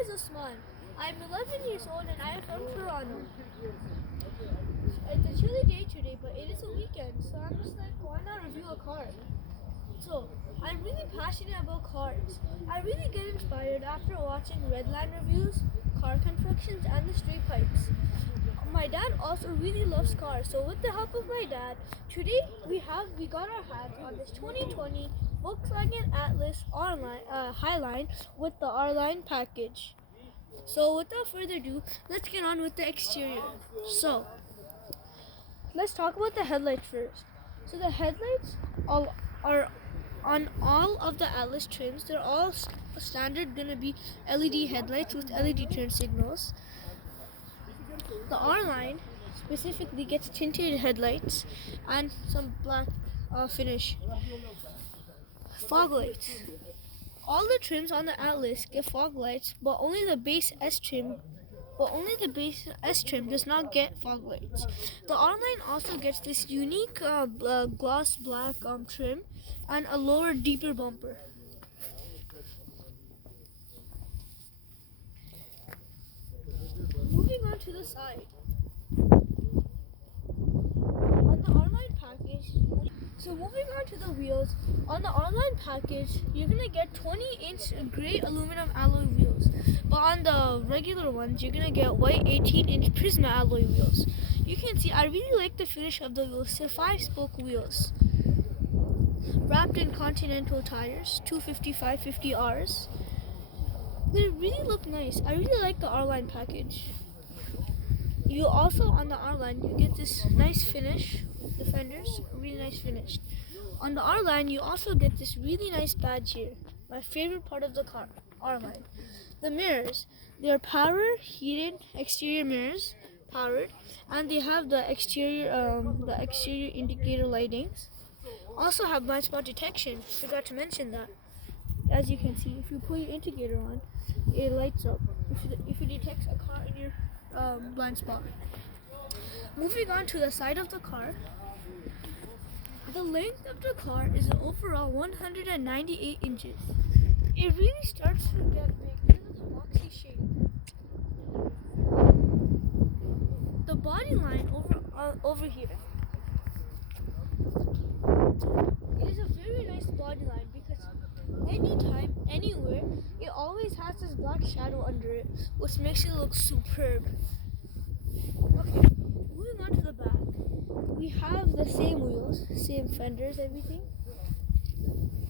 is Usman. I'm 11 years old and I am from Toronto. It's a chilly day today, but it is a weekend, so I'm just like, why not review a car? So, I'm really passionate about cars. I really get inspired after watching Redline reviews, car constructions, and the straight pipes. My dad also really loves cars, so with the help of my dad, today we got our hands on this 2020 Volkswagen Atlas Highline with the R-Line package. So without further ado, let's get on with the exterior. So, let's talk about the headlights first. So the headlights are on all of the Atlas trims. They're all standard gonna be LED headlights with LED turn signals. The R-Line specifically gets tinted headlights and some black finish. Fog lights. All the trims on the Atlas get fog lights, but only the base S trim does not get fog lights. The R-Line also gets this unique gloss black trim and a lower, deeper bumper. Moving on to the side. On the R-Line package, moving on to the wheels, on the R-Line package, you're gonna get 20-inch gray aluminum alloy wheels. But on the regular ones, you're gonna get white 18-inch Prisma alloy wheels. You can see I really like the finish of the wheels. They're 5-spoke wheels, wrapped in Continental tires, 250/550Rs. They really look nice. I really like the R-Line package. You also, on the R-Line, you get this nice finish. The fenders, really nice finish. On the R-Line, you also get this really nice badge here. My favorite part of the car, R-Line. The mirrors, they are power heated exterior mirrors, powered, and they have the exterior indicator lightings. Also have blind spot detection. Forgot to mention that. As you can see, if you put your indicator on, it lights up if it detects a car in your blind spot. Moving on to the side of the car. The length of the car is an overall 198 inches. It really starts to get big because of the boxy shape. The body line over here, it is a very nice body line because anytime, anywhere, it always has this black shadow under it, which makes it look superb. Okay, moving on to the back. We have the same wheels, same fenders, everything.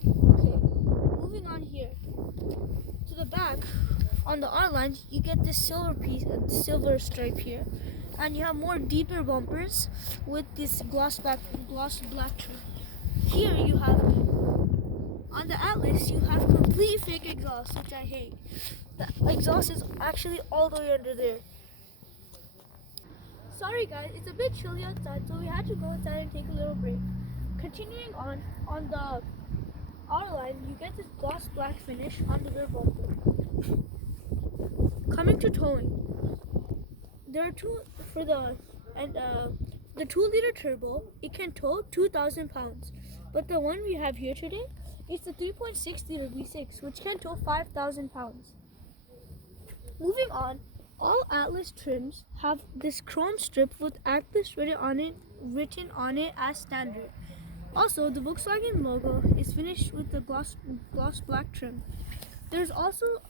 Okay, moving on here. To the back, on the R-Line, you get this silver stripe here. And you have more deeper bumpers with this gloss black trim. Here you have, on the Atlas, you have complete fake exhaust, which I hate. The exhaust is actually all the way under there. Sorry guys, it's a bit chilly outside, so we had to go inside and take a little break. Continuing on the R-Line, you get this gloss black finish on the rear bumper. Coming to towing, there are two for the 2-liter turbo. It can tow 2,000 pounds, but the one we have here today is the 3.6-liter V6, which can tow 5,000 pounds. Moving on. All Atlas trims have this chrome strip with Atlas written on it as standard. Also, the Volkswagen logo is finished with the gloss black trim. There's also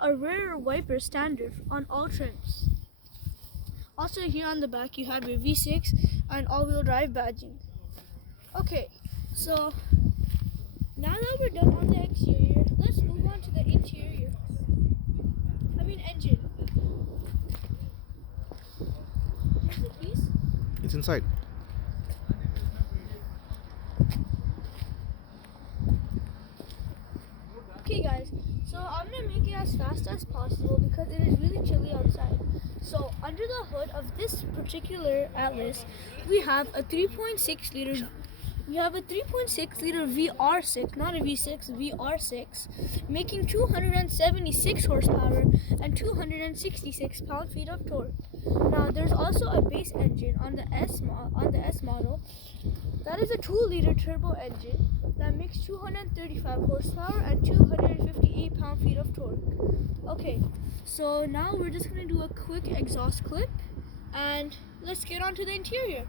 a rear wiper standard on all trims. Also, here on the back, you have your V6 and all-wheel drive badging. Okay, so now that we're done on the exterior, let's move on to the interior. Engine. Here's the keys. It's inside. Okay guys, so I'm going to make it as fast as possible because it is really chilly outside. So under the hood of this particular Atlas, we have a 3.6-liter VR6, not a V6, VR6, making 276 horsepower and 266 pound-feet of torque. Now there's also a base engine on the S model. That is a 2-liter turbo engine that makes 235 horsepower and 258 pound-feet of torque. Okay, so now we're just gonna do a quick exhaust clip, and let's get on to the interior.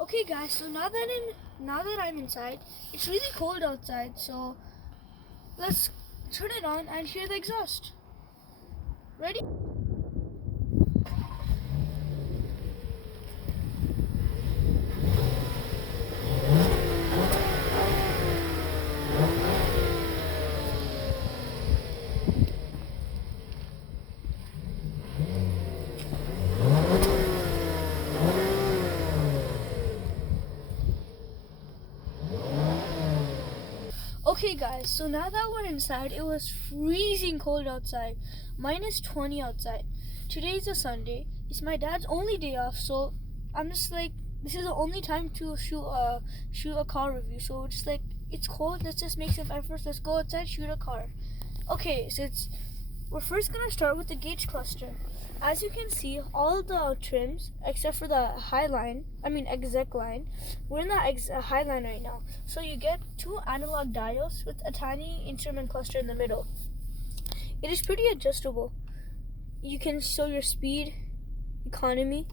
Okay guys, so now that I'm inside, it's really cold outside, so let's turn it on and hear the exhaust. Ready? Okay guys, so now that we're inside, it was freezing cold outside, -20 outside. Today's a Sunday. It's my dad's only day off, so I'm just like, this is the only time to shoot a car review. So we're just like, it's cold, let's just make some efforts, let's go outside, shoot a car. Okay, so we're first gonna start with the gauge cluster. As you can see, all the trims, except for the exec line, we're in the high line right now. So you get 2 analog diodes with a tiny instrument cluster in the middle. It is pretty adjustable. You can show your speed, economy,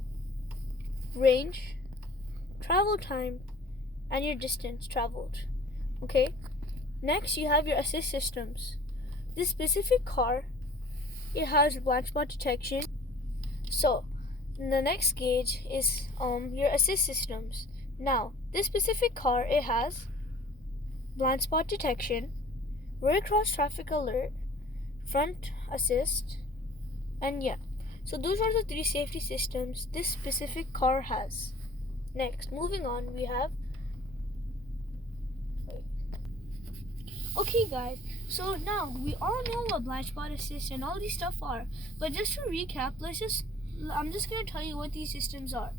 range, travel time, and your distance traveled. Okay? Next, you have your assist systems. This specific car, it has blind spot detection. So the next gauge is your assist systems. Now, this specific car, it has blind spot detection, rear cross traffic alert, front assist, and yeah. So those are the 3 safety systems this specific car has. Next, moving on, we have okay guys, so now we all know what blind spot assist and all these stuff are, but just to recap, I'm just going to tell you what these systems are.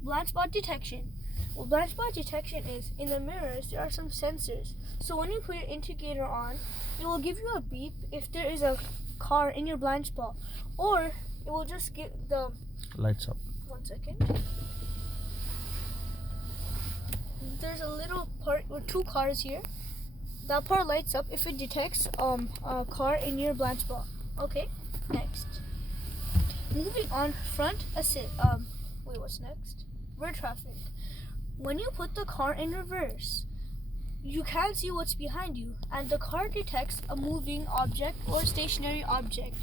Blind spot detection. What blind spot detection is, in the mirrors there are some sensors. So when you put your indicator on, it will give you a beep if there is a car in your blind spot, or it will just get the lights up. 1 second. There's a little part with 2 cars here. That part lights up if it detects a car in your blind spot. Okay, next. Moving on, front assist. What's next? Rear traffic. When you put the car in reverse, you can't see what's behind you, and the car detects a moving object or stationary object.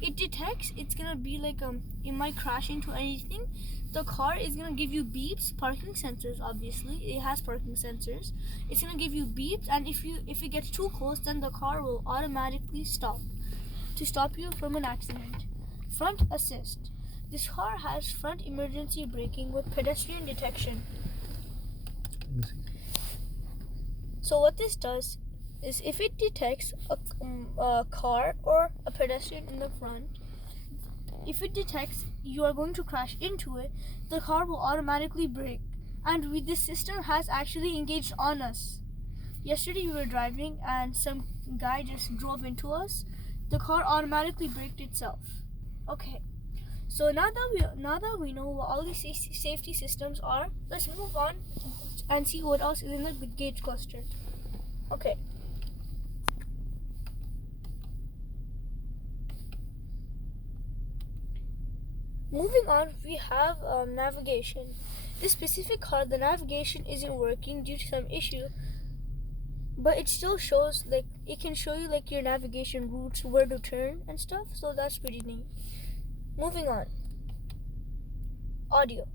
It detects it's gonna be like it might crash into anything. The car is gonna give you beeps, parking sensors. Obviously, it has parking sensors. It's gonna give you beeps, and if it gets too close, then the car will automatically stop to stop you from an accident. Front assist. This car has front emergency braking with pedestrian detection. So what this does is, if it detects a car or a pedestrian in the front, if it detects you are going to crash into it, the car will automatically brake. And this system has actually engaged on us. Yesterday we were driving and some guy just drove into us. The car automatically braked itself. Okay, so now that we know what all these safety systems are, let's move on and see what else is in the gauge cluster. Okay. Moving on, we have navigation. This specific car, the navigation isn't working due to some issue, but it still shows, like, it can show you like your navigation routes, where to turn and stuff, so that's pretty neat. Moving on, audio.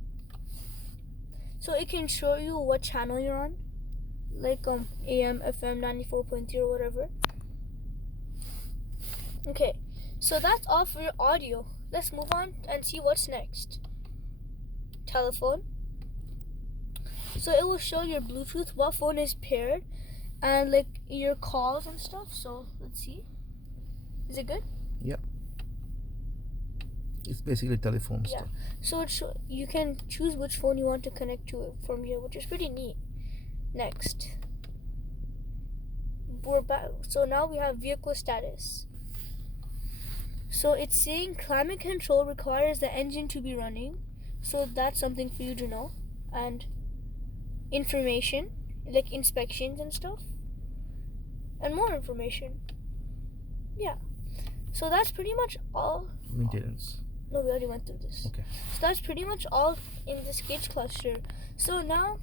So it can show you what channel you're on, like AM, FM, 94.0, whatever. Okay, so that's all for your audio. Let's move on and see what's next. Telephone. So it will show your Bluetooth, what phone is paired, and like your calls and stuff. So let's see. Is it good? Yep. It's basically telephone stuff. So you can choose which phone you want to connect to it from here, which is pretty neat. Next. We're back. So now we have vehicle status. So it's saying climate control requires the engine to be running. So that's something for you to know. And information, like inspections and stuff. And more information. Yeah. So that's pretty much all. Maintenance. No, we already went through this. Okay. So that's pretty much all in this gauge cluster. So now,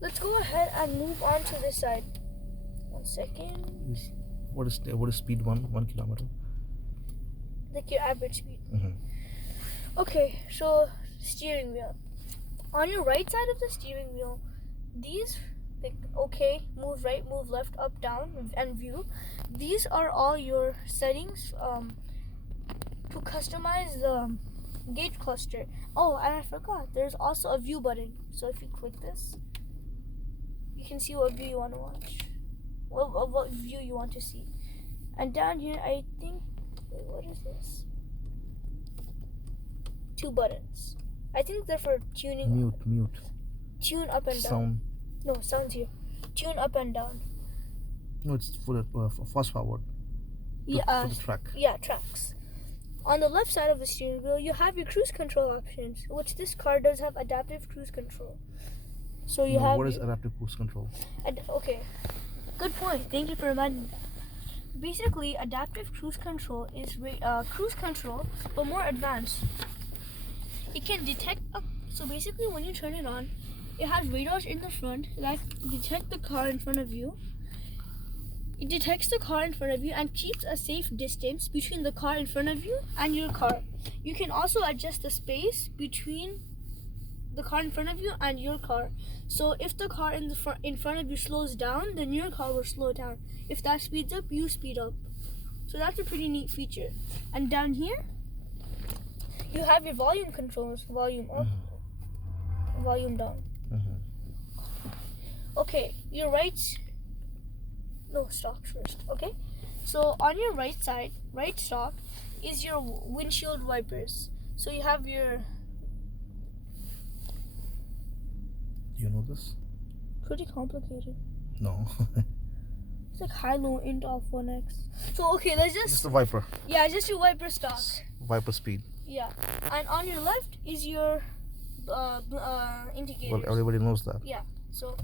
let's go ahead and move on to this side. 1 second. What is speed 1 kilometer? Like your average speed. Mm-hmm. Okay, so steering wheel. On your right side of the steering wheel, these, like, okay, move right, move left, up, down, and view. These are all your settings to customize the gauge cluster. Oh, and I forgot, there's also a view button. So if you click this, you can see what view you want to watch. What view you want to see. And down here, I think, wait, what is this? 2 buttons. I think they're for tuning. Mute. Tune up and down. Sound. No, sound's here. Tune up and down. No, it's for the fast forward. Yeah, For the track. yeah, tracks. On the left side of the steering wheel, you have your cruise control options, which this car does have adaptive cruise control. So you have. What is adaptive cruise control? Okay, good point. Thank you for reminding me. Basically, adaptive cruise control is cruise control, but more advanced. It can detect. So basically, when you turn it on, it has radars in the front that detect the car in front of you. It detects the car in front of you and keeps a safe distance between the car in front of you and your car. You can also adjust the space between the car in front of you and your car. So if the car in front of you slows down, then your car will slow down. If that speeds up, you speed up. So that's a pretty neat feature. And down here, you have your volume controls. Volume up, volume down. Okay, your stock first. Okay, so on your right side, right stock, is your windshield wipers. So you have your. Do you know this? Pretty complicated. No. It's like high, low, int, off, 1x. So okay, let's Just the wiper. Yeah, just your wiper stock. Wiper speed. Yeah, and on your left is your indicators. Well, everybody knows that. Yeah, so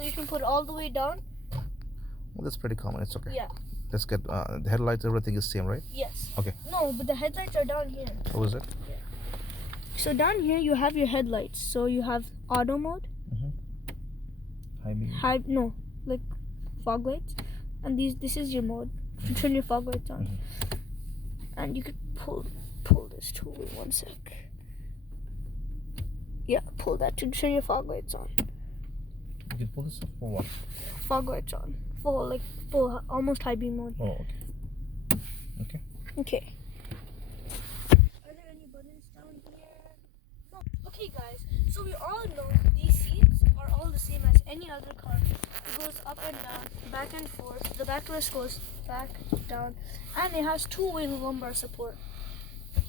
you can put it all the way down. Well, that's pretty common. It's okay. Yeah. Let's get the headlights. Everything is same, right? Yes. Okay. No, but the headlights are down here. How is it? Yeah. So down here you have your headlights. So you have auto mode. Like fog lights, and this is your mode to turn your fog lights on. And you could pull this tool. 1 sec. Yeah, pull that to turn your fog lights on. You can pull this up for what? Fog lights on. Full almost high beam mode. Oh, okay. Okay. Are there any buttons down here? No. Okay, guys. So we all know these seats are all the same as any other car. It goes up and down, back and forth. The backrest goes back, down, and it has 2-way lumbar support.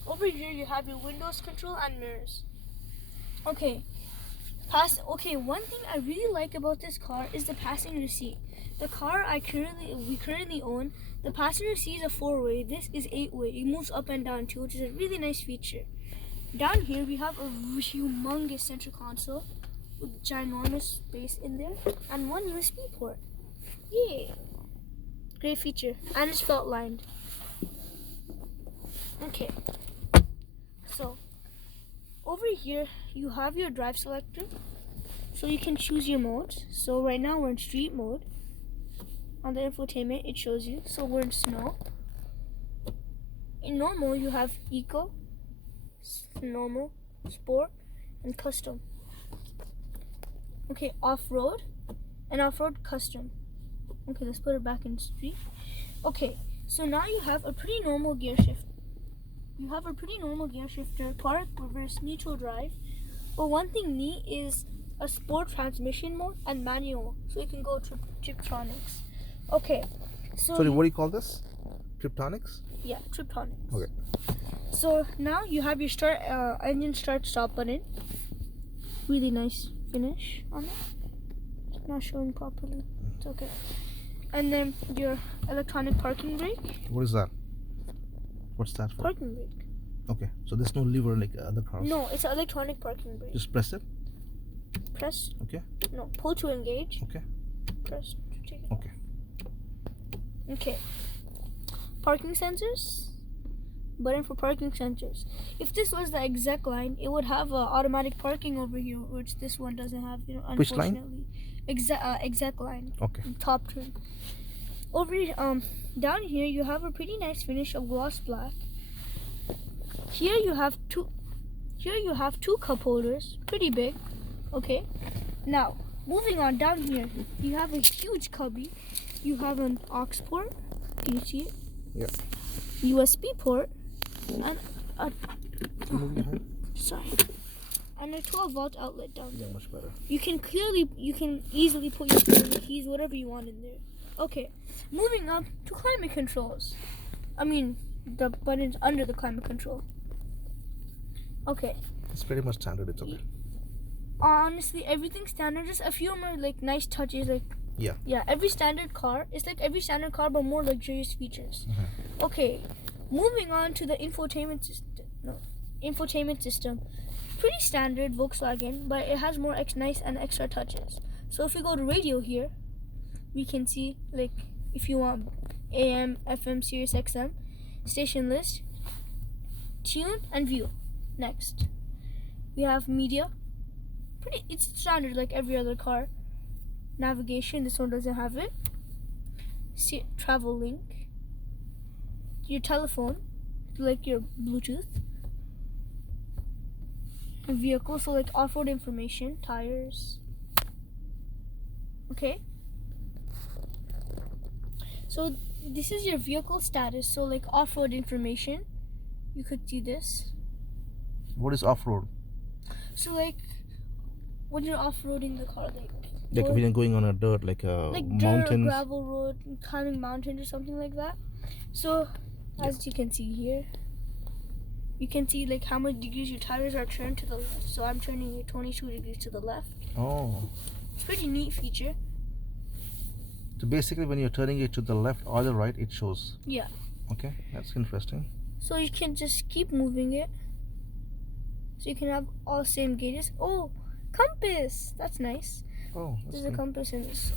Over here you have your windows control and mirrors. Okay. One thing I really like about this car is the passenger seat. The car we currently own, the passenger seat is a 4-way. This is 8-way. It moves up and down too, which is a really nice feature. Down here we have a humongous center console with ginormous space in there and 1 USB port. Yay! Great feature. And it's felt lined. Okay. So over here you have your drive selector. So you can choose your modes. So right now we're in street mode. On the infotainment it shows you. So we're in snow. In normal you have eco, normal, sport, and custom. Okay, off-road and off-road custom. Okay, let's put it back in street. Okay, so now you have a pretty normal gear shift. You have a pretty normal gear shifter, park, reverse, neutral drive. But one thing neat is a sport transmission mode and manual, so you can go to Triptronics. Okay, so sorry, what do you call this? Triptronics? Yeah, Triptronics. Okay. So now you have your engine start stop button. Really nice finish on it. It's not showing properly. It's okay. And then your electronic parking brake. What is that? What's that for? Parking brake. Okay, so there's no lever like other cars. No, it's an electronic parking brake. Just press it. Press. Okay. No, pull to engage. Okay. Press to take it. Okay. Okay. Parking sensors. Button for parking sensors. If this was the exec line, it would have automatic parking over here, which this one doesn't have. Unfortunately. Which line? Exec line. Okay. Top trim. Over down here, you have a pretty nice finish of gloss black. Here you have two. Here you have two cup holders, pretty big. Okay. Now moving on down here, you have a huge cubby. You have an aux port. Can you see it? Yeah. USB port and a Sorry. and a 12-volt outlet down there. Yeah, much better. You can easily put your phone, keys, whatever you want in there. Okay, moving up to climate controls. I mean, the buttons under the climate control. Okay. It's pretty much standard. It's okay. Honestly, everything's standard. Just a few more like nice touches, like Yeah. yeah. Every standard car, it's like every standard car, but more luxurious features. Mm-hmm. Okay, moving on to the infotainment system. Infotainment system. Pretty standard Volkswagen, but it has more nice and extra touches. So if we go to radio here, we can see like if you want AM, FM, Sirius XM, station list, tune, and view. Next, we have media. It's standard like every other car. Navigation, this one doesn't have it. See, travel link. Your telephone, like your Bluetooth. A vehicle, so like off-road information, tires. Okay. So this is your vehicle status. So like off-road information, you could see this. What is off-road? So like when you're off-roading the car, Like when you're going on a dirt, like dirt mountains. or gravel road, climbing mountains or something like that. So as you can see here, you can see like how many degrees your tires are turned to the left. So I'm turning it 22 degrees to the left. Oh. It's a pretty neat feature. So basically, when you're turning it to the left or the right, it shows. Yeah. Okay, that's interesting. So you can just keep moving it. So you can have all same gauges. Oh, compass! That's nice. Oh, that's There's a good. compass in this.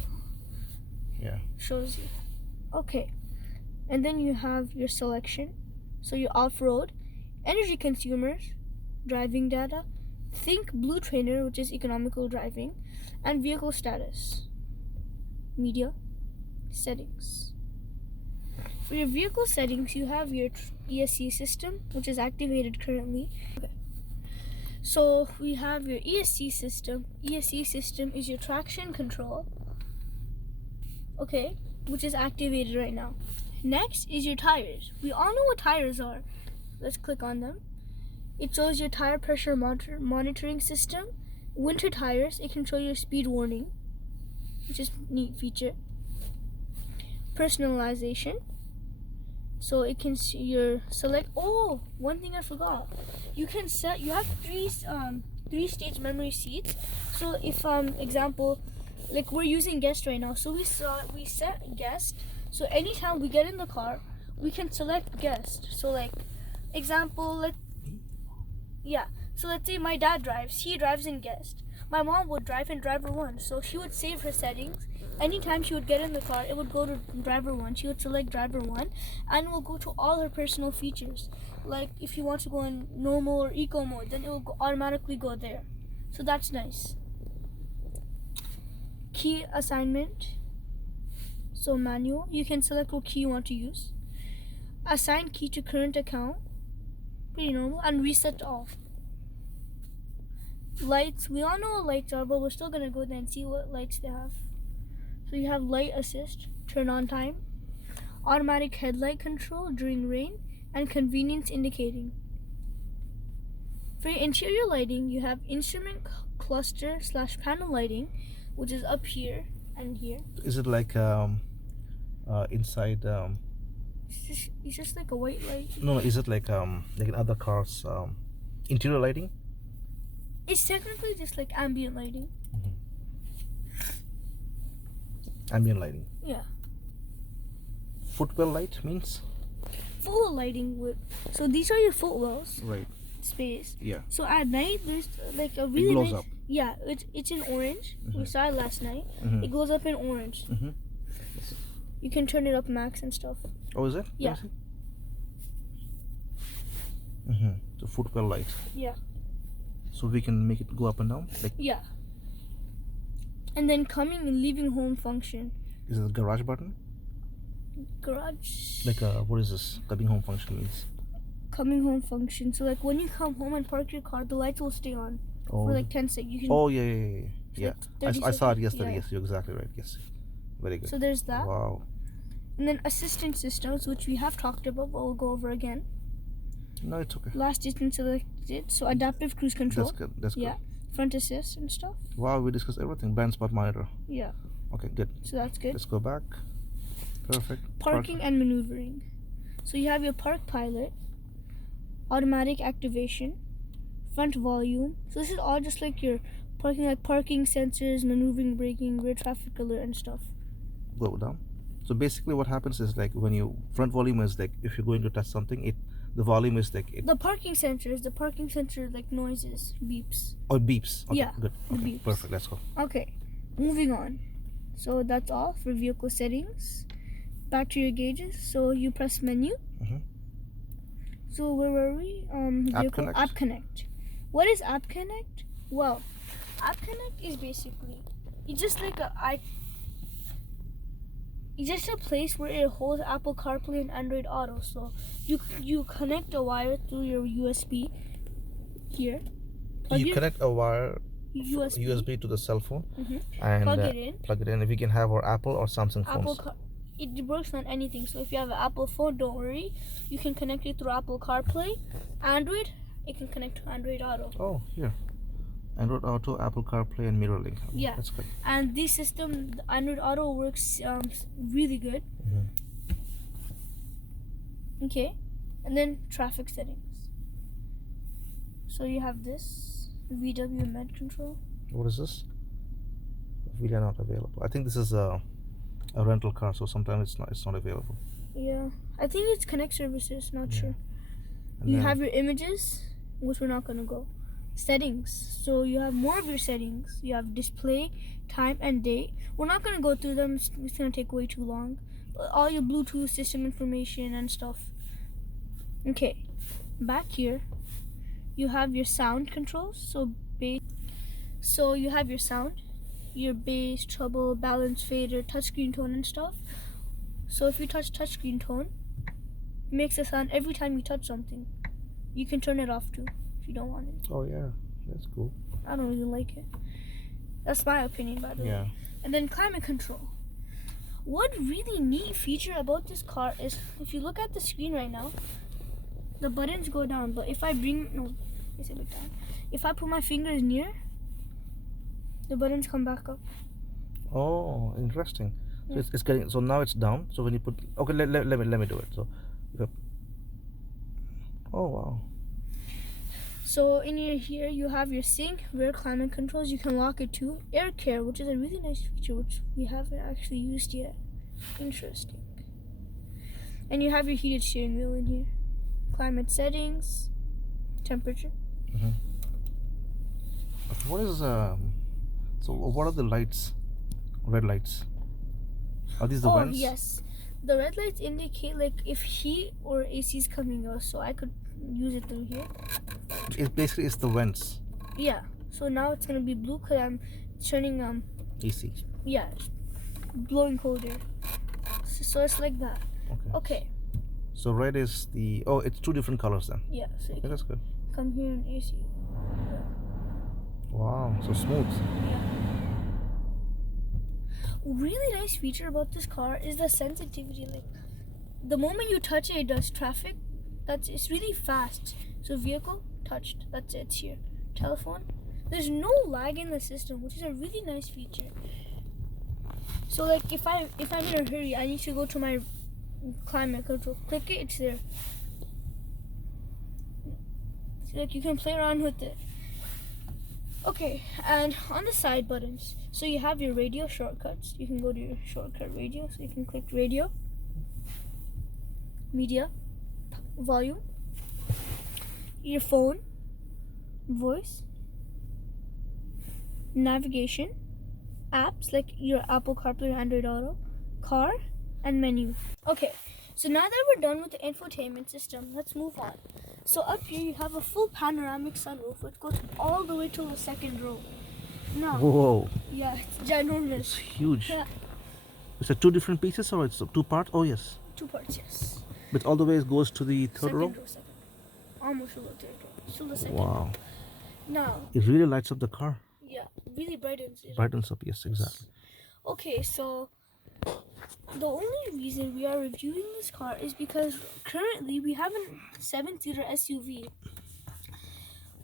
Yeah. Shows you. Okay. And then you have your selection. So your off-road, energy consumers, driving data, think blue trainer, which is economical driving, and vehicle status. Media, settings. For your vehicle settings, you have your ESC system, which is activated currently. Okay. So we have your ESC system. ESC system is your traction control. Okay, which is activated right now. Next is your tires. We all know what tires are. Let's click on them. It shows your tire pressure monitoring system. Winter tires, it can show your speed warning, which is a neat feature. Personalization. So it can see your select. Oh, one thing I forgot. You can set. You have three stage memory seats. So if example, like we're using guest right now. So we set guest. So anytime we get in the car, we can select guest. So like example, so let's say my dad drives. He drives in guest. My mom would drive in driver 1. So she would save her settings. Anytime she would get in the car, it would go to driver 1. She would select driver 1 and it will go to all her personal features. Like if you want to go in normal or eco mode, then it will automatically go there. So that's nice. Key assignment. So manual, you can select what key you want to use. Assign key to current account. Pretty normal. And reset to off. Lights, we all know what lights are, but we're still going to go there and see what lights they have. So you have light assist, turn on time, automatic headlight control during rain, and convenience indicating. For your interior lighting, you have instrument cluster / panel lighting, which is up here and here. Is it like inside? It's just like a white light. No, is it like in other cars interior lighting? It's technically just like ambient lighting. Ambient lighting. Yeah. Footwell light means? full of lighting with. So these are your footwells Right. space. Yeah. So at night there's like a It really glows nice. up. Yeah, it's in orange. We saw it last night. Mhm. It glows up in orange. Mhm. You can turn it up max and stuff. Oh, is it? Yeah. Mhm. The footwell light. Yeah. So we can make it go up and down. Like, Yeah. And then coming and leaving home function. is it the garage button? Garage. Like what is this? Coming home function means. Coming home function. So like when you come home and park your car, the lights will stay on Oh. for like 10 seconds. You can. Oh yeah. like I 30 saw it seconds. yesterday. Yeah. Yes, you're exactly right. Yes. Very good. So there's that. Wow. And then assistant systems, which we have talked about, but we'll go over again. No, it's okay. Last distance selected. So adaptive cruise control. That's good. That's Yeah. good. Front assist and stuff. Wow, we discussed everything. Blind spot monitor. Yeah. Okay, good. So that's good. Let's go back. Perfect. Parking and maneuvering. So you have your park pilot, automatic activation, front volume. So this is all just like your parking, like parking sensors, maneuvering, braking, rear traffic alert and stuff. Go down. So basically, what happens is like when you front volume is like if you're going to touch something, the volume is like it. The parking sensor like noises, beeps. Oh, it beeps. Okay, Yeah, good. the Okay, beeps. perfect. Let's go. Okay, moving on. So that's all for vehicle settings. Back to your gauges. So you press menu. Mhm. So where were we? Connect. App Connect. What is App Connect? Well, App Connect is basically it's just like it's just a place where it holds Apple CarPlay and Android Auto. So you connect a wire through your USB here. You connect a wire USB. USB to the cell phone Mhm. and Plug it in. Plug it in. If we can have our Apple or Samsung phones. It works on anything. So if you have an Apple phone, don't worry. You can connect it through Apple CarPlay. Android, it can connect to Android Auto. Oh, here. Android Auto, Apple CarPlay, and MirrorLink. Yeah. That's good. And this system, the Android Auto, works really good. Mhm. Okay. And then traffic settings. So you have this VW Med Control. What is this? Really not available. I think this is a rental car, so sometimes it's not available. Yeah. I think it's Connect Services, not Yeah. sure. And You then- have your images, which we're not going to go. Settings. So you have more of your settings. You have display, time, and date. We're not going to go through them. It's going to take way too long. All your Bluetooth system information and stuff. Okay. Back here, you have your sound controls. So you have your sound, your bass, treble, balance, fader, touchscreen tone, and stuff. So if you touch touchscreen tone, it makes a sound every time you touch something. You can turn it off too if you don't want it. Oh yeah, that's cool. I don't really like it. That's my opinion, by the way. Yeah. And then climate control. One really neat feature about this car is if you look at the screen right now, the buttons go down. But if I if I put my fingers near, the buttons come back up. Oh, interesting. So Yeah. it's getting. So now it's down. So when you put, okay, let me do it. So, oh wow. So in here you have your sync, rear climate controls. You can lock it to air care, which is a really nice feature which we haven't actually used yet. Interesting. And you have your heated steering wheel in here. Climate settings, temperature. What is So what are the lights? Red lights. Are these the Oh vents? yes, the red lights indicate like if heat or AC is coming out. So I could use it through here. It basically is the vents. Yeah. So now it's gonna be blue because I'm turning AC. yeah, blowing cold air. So it's like that. Okay. Okay. So red is the. Oh, it's two different colors then. Yeah. So you Yeah, can that's good. come here and AC. Wow, so smooth. Really nice feature about this car is the sensitivity. Like the moment you touch it, it does traffic. It's really fast. So vehicle touched. That's it. It's here. Telephone. There's no lag in the system, which is a really nice feature. So like if I'm in a hurry, I need to go to my climate control. Click it. It's there. So, like you can play around with it. Okay, and on the side buttons, so you have your radio shortcuts. You can go to your shortcut radio, so you can click radio, media, volume, your phone, voice, navigation, apps like your Apple CarPlay or Android Auto, car, and menu. Okay, so now that we're done with the infotainment system, let's move on. So up here you have a full panoramic sunroof which goes all the way to the second row. Now, Whoa, yeah, it's ginormous. it's huge. Yeah, Is it two different pieces or it's two parts? Oh yes. 2 parts, yes. But all the way it goes to the third Second row? row, second. Almost to the third row. Still the second. Wow. Now, It really lights up the car. yeah, really brightens it. Brightens up, yes, exactly. Okay, so the only reason we are reviewing this car is because currently we have a 7-seater SUV.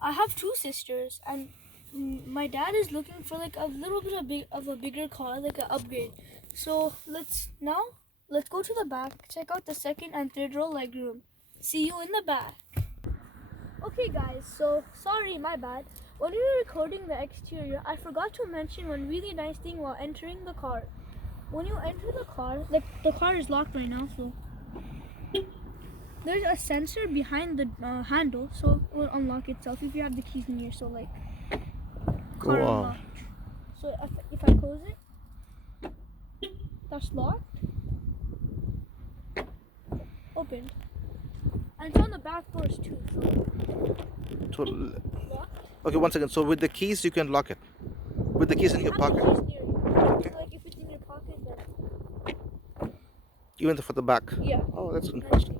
I have 2 sisters, and my dad is looking for like a little bit of a bigger car, like an upgrade. So let's go to the back, check out the second and third row legroom. See you in the back. Okay guys, so sorry, my bad. When we were recording the exterior, I forgot to mention one really nice thing while entering the car. When you enter the car, like the car is locked right now, so there's a sensor behind the handle, so it will unlock itself if you have the keys near. So like, car Wow. unlocked. So if I close it, that's locked. Opened. And it's on the back doors too, so locked. Okay, one second. So with the keys you can lock it. With the keys in your Have the pocket. keys near you. So like if it's in your pocket, then Even for the back. yeah. Oh, that's interesting.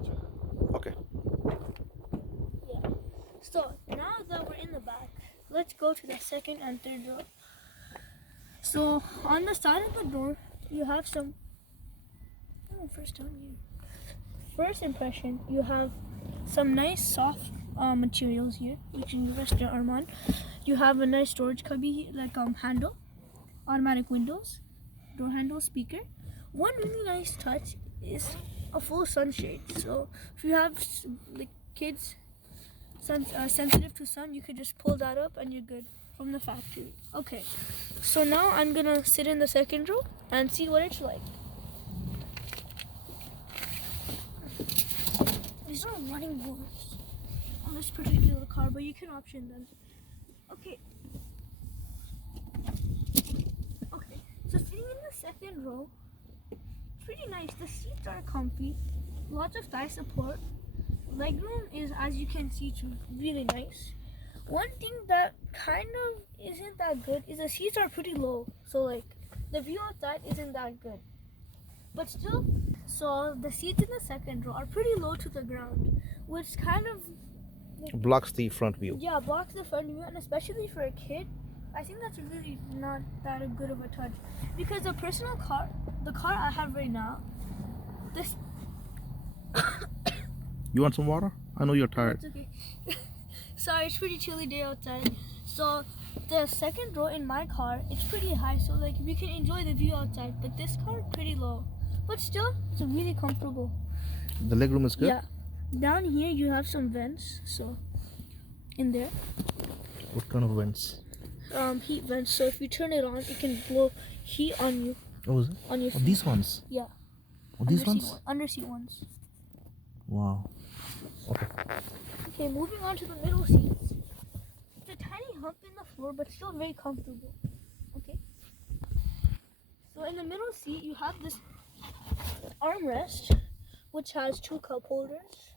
Okay. Yeah. So now that we're in the back, let's go to the second and third row. So on the side of the door, you have some. Oh, first down here. First impression, you have some nice soft materials here. You can rest your arm on. You have a nice storage cubby, like handle, automatic windows, door handle, speaker. One really nice touch is a full sunshade. So if you have like kids sensitive to sun, you could just pull that up and you're good from the factory. Okay, so now I'm gonna sit in the second row and see what it's like. These are running boards on this particular car, but you can option them. Okay. Okay, so sitting in the second row, pretty nice. The seats are comfy, lots of thigh support. Legroom is, as you can see, really nice. One thing that kind of isn't that good is the seats are pretty low. So like, the view outside isn't that good. But still, so the seats in the second row are pretty low to the ground, which kind of Blocks the front view. yeah, blocks the front view, and especially for a kid, I think that's really not that good of a touch. Because the car I have right now, this. You want some water? I know you're tired. It's okay. Sorry, it's pretty chilly day outside. So the second row in my car, it's pretty high, so like we can enjoy the view outside. But this car, pretty low. But still, it's really comfortable. The legroom is good? Yeah. Down here you have some vents, so in there. What kind of vents? Heat vents. So if you turn it on, it can blow heat on you. Oh, is it? On your Oh, feet. these ones? Yeah. Oh, these ones? Underseat ones. Wow. Okay. Okay, moving on to the middle seats. It's a tiny hump in the floor, but still very comfortable. Okay. So in the middle seat, you have this armrest, which has 2 cup holders.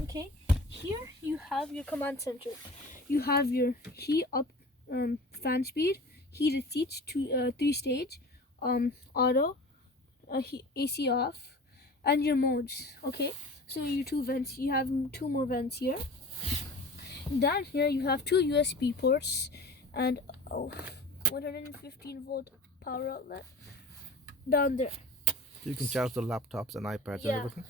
Okay. Here you have your command center. You have your heat up, fan speed, heated seats, 3-stage, auto, AC off, and your modes. Okay. So your 2 vents, you have 2 more vents here. Down here you have 2 USB ports and 115 volt power outlet down there. So you can charge the laptops and iPads and Yeah. everything?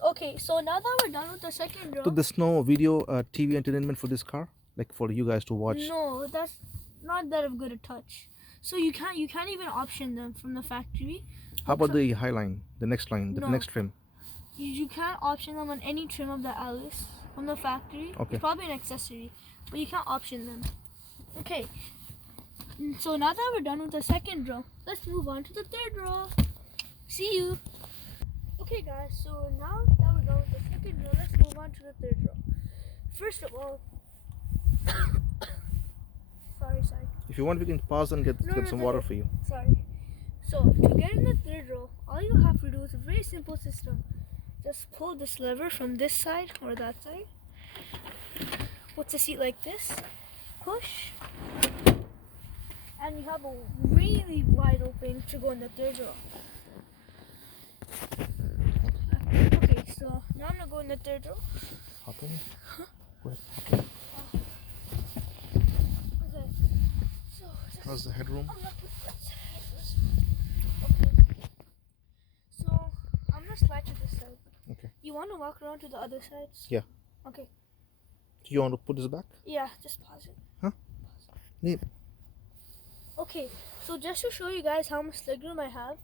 Okay. So now that we're done with the second row. So there's no video, TV entertainment for this car? Like for you guys to watch? No, that's not that of good a touch. So you can't even option them from the factory. How about the Highline, the next line, the No. next trim? You can't option them on any trim of the Alice from the factory. Okay. It's probably an accessory, but you can't option them. Okay. So now that we're done with the second row, let's move on to the third row. See you. Okay guys, so now that we're done with the second drill, let's move on to the third drill. First of all, sorry. If you want, we can pause and get some water for you. Sorry. So to get in the third drill, all you have to do is a very simple system. Just pull this lever from this side or that side. Put the seat like this. Push. And you have a really wide opening to go in the third drill. Okay, so now I'm gonna go in the third row. Hop in. Go ahead. Okay. So How's the headroom? I'm gonna put this. Okay. So I'm gonna slide to this side. Okay. You wanna walk around to the other sides? Yeah. Okay. Do you want to put this back? Yeah, just pause it. Huh? Neat. Okay, so just to show you guys how much legroom I have.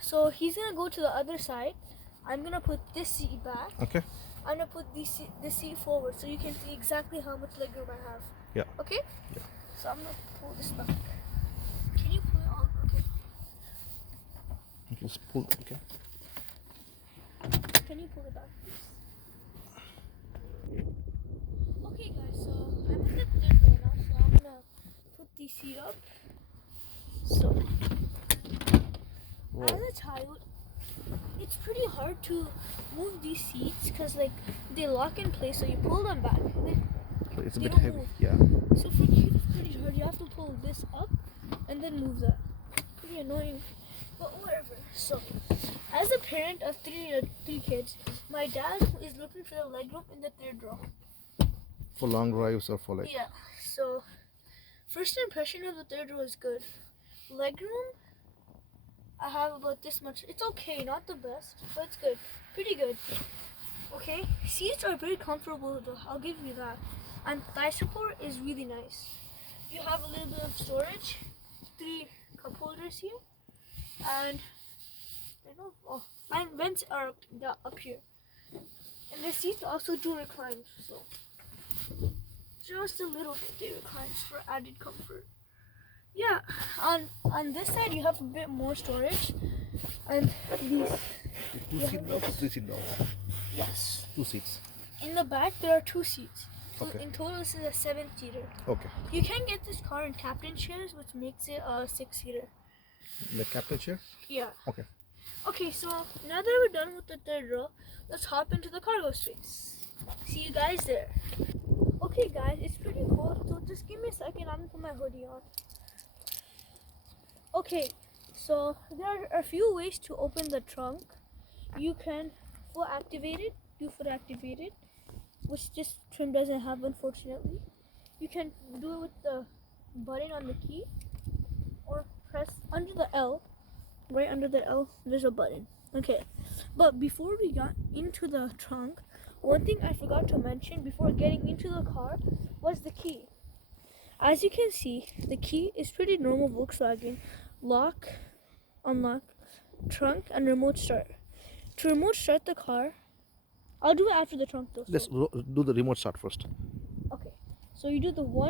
So he's gonna go to the other side. I'm gonna put this seat back. Okay. I'm gonna put this seat forward so you can see exactly how much legroom I have. Yeah. Okay? Yeah. So I'm gonna pull this back. Can you pull it on? Okay. Just pull. Okay. Can you pull it back, please? Okay guys, so I'm in the third row now, so I'm gonna put the seat up. So Whoa. as a child, it's pretty hard to move these seats because like they lock in place, so you pull them back. It's a They bit don't heavy. move. Yeah. So for kids, it's pretty hard. You have to pull this up and then move that. Pretty annoying, but whatever. So, as a parent of three kids, my dad is looking for the legroom in the third row. For long drives or for like. Yeah. So, first impression of the third row is good. Legroom, I have about this much. It's okay, not the best, but it's good. Pretty good. Okay. Seats are very comfortable though. I'll give you that. And thigh support is really nice. You have a little bit of storage, 3 cup holders here, and and vents are up here. And the seats also do recline, so just a little bit they recline for added comfort. Yeah, on this side you have a bit more storage, and these. Two seat belts, 3 seat belts. Yes. 2 seats. In the back there are 2 seats. So Okay. in total this is a 7-seater. Okay. You can get this car in captain chairs, which makes it a 6-seater. The captain chair? Yeah. Okay. Okay, so now that we're done with the third row, let's hop into the cargo space. See you guys there. Okay guys, it's pretty cold, so just give me a second, I'm gonna put my hoodie on. Okay, so there are a few ways to open the trunk. You can foot activate it, which this trim doesn't have unfortunately. You can do it with the button on the key, or press under the L. Right under the L, there's a button. Okay, but before we got into the trunk, one thing I forgot to mention before getting into the car was the key. As you can see, the key is pretty normal Volkswagen. Lock, unlock, trunk, and remote start. To remote start the car, I'll do it after the trunk though. Let's do the remote start first. Okay, so you do the one